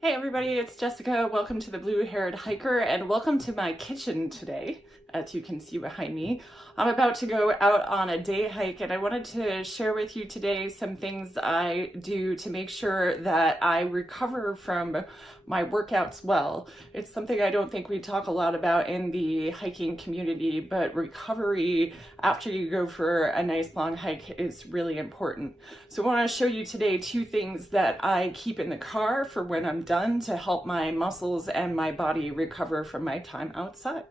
Hey everybody, it's Jessica. Welcome to the Blue Haired Hiker and welcome to my kitchen today. As you can see behind me, I'm about to go out on a day hike and I wanted to share with you today some things I do to make sure that I recover from my workouts well. It's something I don't think we talk a lot about in the hiking community, but recovery after you go for a nice long hike is really important. So I want to show you today two things that I keep in the car for when I'm done to help my muscles and my body recover from my time outside.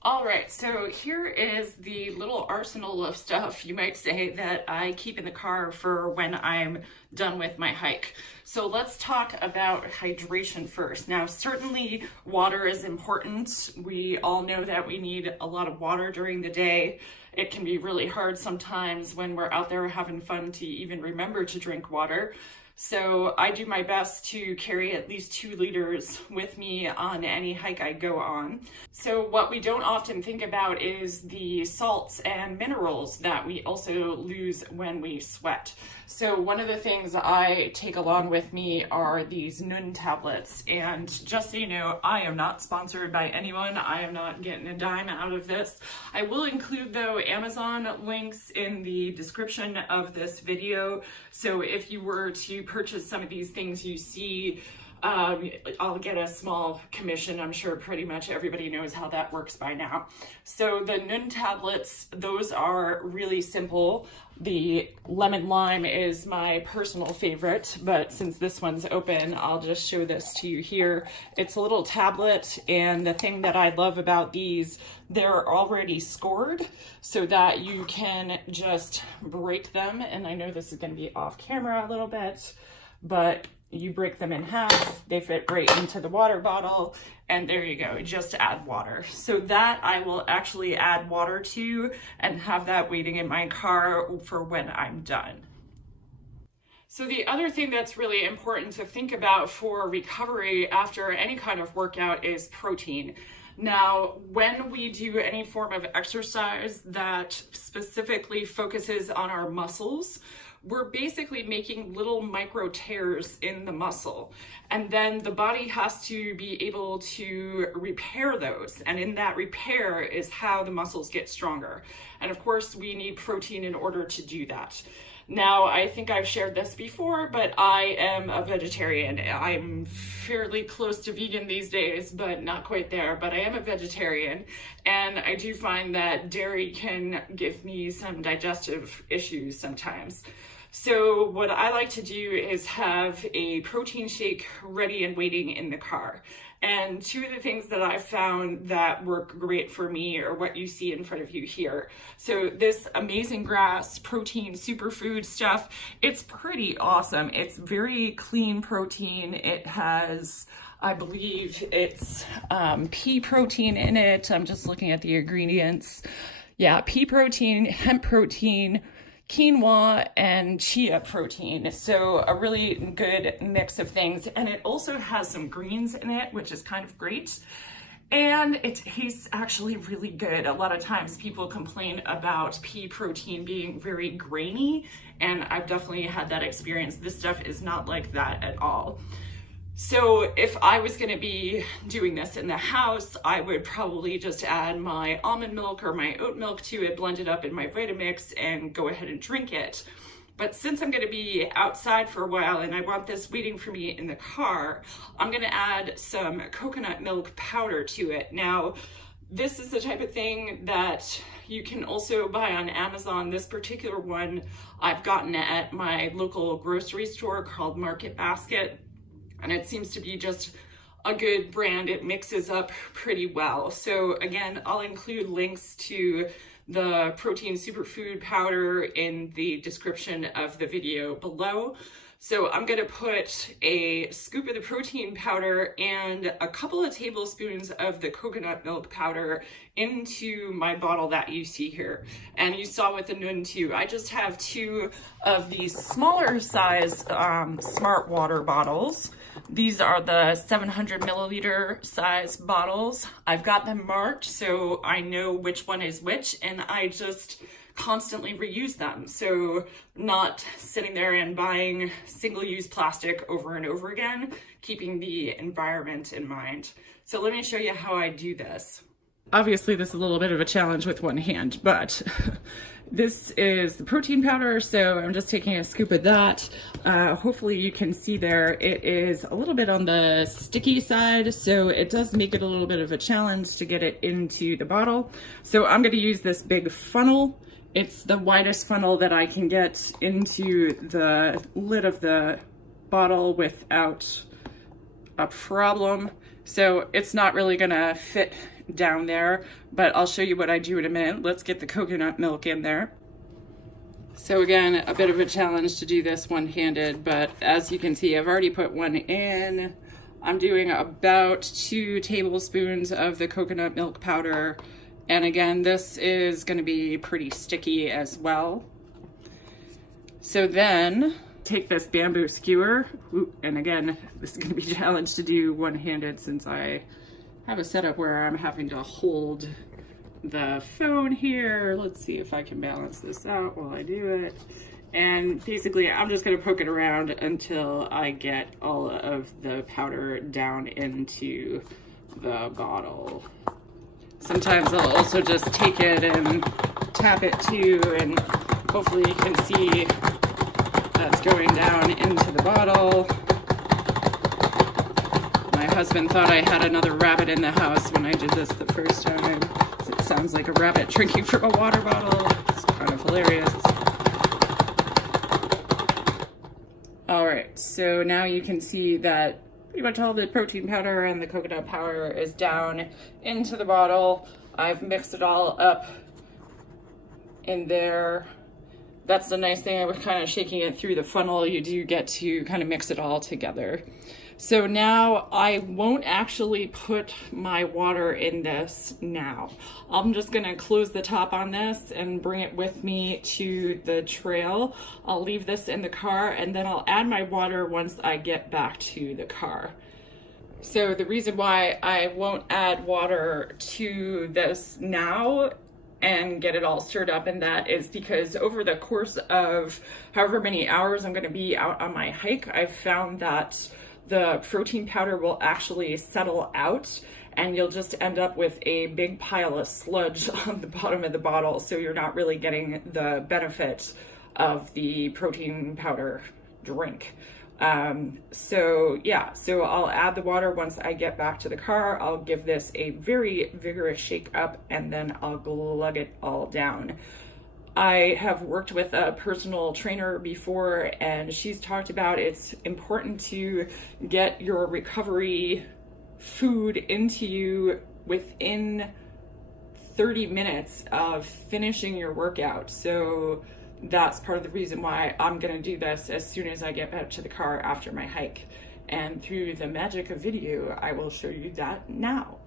All right, so here is the little arsenal of stuff, you might say, that I keep in the car for when I'm done with my hike. So let's talk about hydration first. Now, certainly water is important. We all know that we need a lot of water during the day. It can be really hard sometimes when we're out there having fun to even remember to drink water. So I do my best to carry at least 2 liters with me on any hike I go on. So what we don't often think about is the salts and minerals that we also lose when we sweat. So one of the things I take along with me are these Nuun tablets. And just so you know, I am not sponsored by anyone. I am not getting a dime out of this. I will include, though, Amazon links in the description of this video. So if you were to purchase some of these things you see, I'll get a small commission. I'm sure pretty much everybody knows how that works by now. So the Nuun tablets, those are really simple. The lemon lime is my personal favorite, but since this one's open, I'll just show this to you here. It's a little tablet, and the thing that I love about these, they're already scored so that you can just break them. And I know this is going to be off camera a little bit, but you break them in half, they fit right into the water bottle, and there you go, just add water. So that I will actually add water to and have that waiting in my car for when I'm done. So the other thing that's really important to think about for recovery after any kind of workout is protein. Now, when we do any form of exercise that specifically focuses on our muscles, we're basically making little micro tears in the muscle. And then the body has to be able to repair those. And in that repair is how the muscles get stronger. And of course, we need protein in order to do that. Now, I think I've shared this before, but I am a vegetarian. I'm fairly close to vegan these days, but not quite there. But I am a vegetarian, and I do find that dairy can give me some digestive issues sometimes. So what I like to do is have a protein shake ready and waiting in the car. And two of the things that I've found that work great for me are what you see in front of you here. So this Amazing Grass protein superfood stuff, it's pretty awesome. It's very clean protein. It has, I believe it's pea protein in it. I'm just looking at the ingredients. Yeah, pea protein, hemp protein, quinoa, and chia protein. So a really good mix of things. And it also has some greens in it, which is kind of great. And it tastes actually really good. A lot of times people complain about pea protein being very grainy, and I've definitely had that experience. This stuff is not like that at all. So if I was going to be doing this in the house, I would probably just add my almond milk or my oat milk to it, blend it up in my Vitamix, and go ahead and drink it. But since I'm going to be outside for a while and I want this waiting for me in the car, I'm going to add some coconut milk powder to it. Now, this is the type of thing that you can also buy on Amazon. This particular one I've gotten at my local grocery store called Market Basket. And it seems to be just a good brand. It mixes up pretty well. So again, I'll include links to the protein superfood powder in the description of the video below. So I'm gonna put a scoop of the protein powder and a couple of tablespoons of the coconut milk powder into my bottle that you see here. And you saw with the Nuun too, I just have 2 of these smaller size Smart Water bottles. These are the 700 milliliter size bottles. I've got them marked so I know which one is which, and I just constantly reuse them. So not sitting there and buying single-use plastic over and over again, keeping the environment in mind. So let me show you how I do this. Obviously this is a little bit of a challenge with one hand, but this is the protein powder, so I'm just taking a scoop of that. Hopefully you can see there, it is a little bit on the sticky side, so it does make it a little bit of a challenge to get it into the bottle. So I'm going to use this big funnel. It's the widest funnel that I can get into the lid of the bottle without a problem. So it's not really gonna fit down there, but I'll show you what I do in a minute. Let's get the coconut milk in there. So again, a bit of a challenge to do this one-handed, but as you can see, I've already put one in. I'm doing about 2 tablespoons of the coconut milk powder. And again, this is gonna be pretty sticky as well. So then, take this bamboo skewer, and again, this is gonna be a challenge to do one-handed since I have a setup where I'm having to hold the phone here. Let's see if I can balance this out while I do it. And basically, I'm just gonna poke it around until I get all of the powder down into the bottle. Sometimes I'll also just take it and tap it too, and hopefully you can see that's going down into the bottle. My husband thought I had another rabbit in the house when I did this the first time. It sounds like a rabbit drinking from a water bottle. It's kind of hilarious. All right, so now you can see that pretty much all the protein powder and the coconut powder is down into the bottle. I've mixed it all up in there. That's the nice thing with kind of shaking it through the funnel. You do get to kind of mix it all together. So now I won't actually put my water in this now. I'm just gonna close the top on this and bring it with me to the trail. I'll leave this in the car and then I'll add my water once I get back to the car. So the reason why I won't add water to this now and get it all stirred up in that is because over the course of however many hours I'm gonna be out on my hike, I've found that the protein powder will actually settle out and you'll just end up with a big pile of sludge on the bottom of the bottle. So you're not really getting the benefit of the protein powder drink. So I'll add the water once I get back to the car. I'll give this a very vigorous shake up and then I'll glug it all down. I have worked with a personal trainer before and she's talked about it's important to get your recovery food into you within 30 minutes of finishing your workout. So that's part of the reason why I'm gonna do this as soon as I get back to the car after my hike. And through the magic of video, I will show you that now.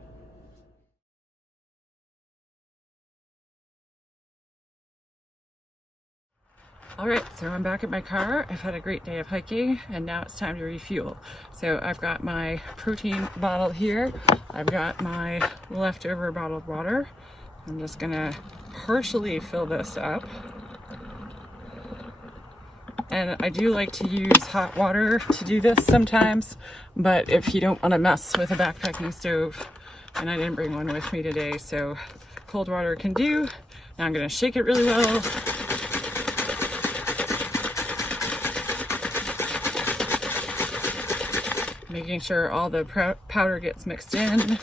All right, so I'm back at my car. I've had a great day of hiking and now it's time to refuel. So I've got my protein bottle here. I've got my leftover bottled water. I'm just gonna partially fill this up. And I do like to use hot water to do this sometimes, but if you don't want to mess with a backpacking stove, and I didn't bring one with me today, so cold water can do. Now I'm gonna shake it really well. Making sure all the powder gets mixed in.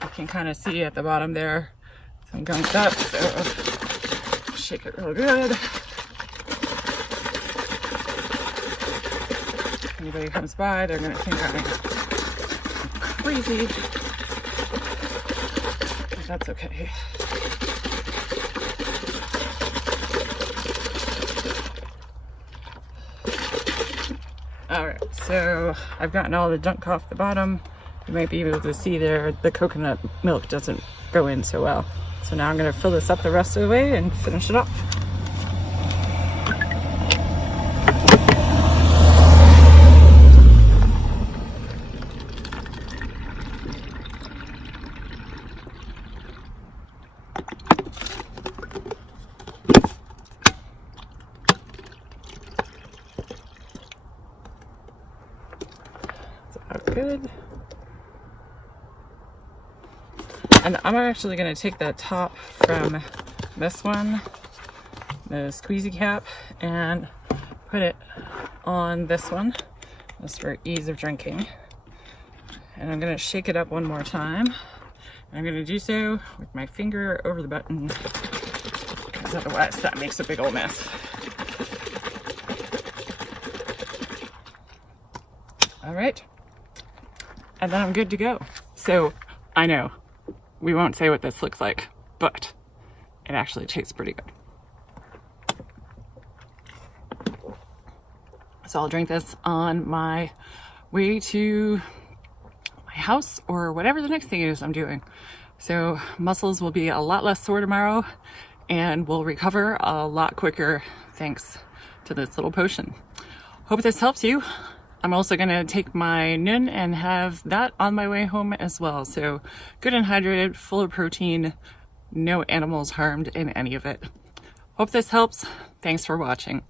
You can kind of see at the bottom there some gunked up, so shake it real good. If anybody comes by, they're gonna think I'm crazy, but that's okay. All right, so I've gotten all the junk off the bottom. You might be able to see there, the coconut milk doesn't go in so well. So now I'm gonna fill this up the rest of the way and finish it off. out good. And I'm actually going to take the top from this one, the squeezy cap, and put it on this one, just for ease of drinking. And I'm going to shake it up one more time. And I'm going to do so with my finger over the button, because otherwise that makes a big old mess. All right. And then I'm good to go. So I know we won't say what this looks like, but it actually tastes pretty good. So I'll drink this on my way to my house or whatever the next thing is I'm doing. So muscles will be a lot less sore tomorrow and will recover a lot quicker thanks to this little potion. Hope this helps you. I'm also going to take my Nuun and have that on my way home as well. So good and hydrated, full of protein, no animals harmed in any of it. Hope this helps. Thanks for watching.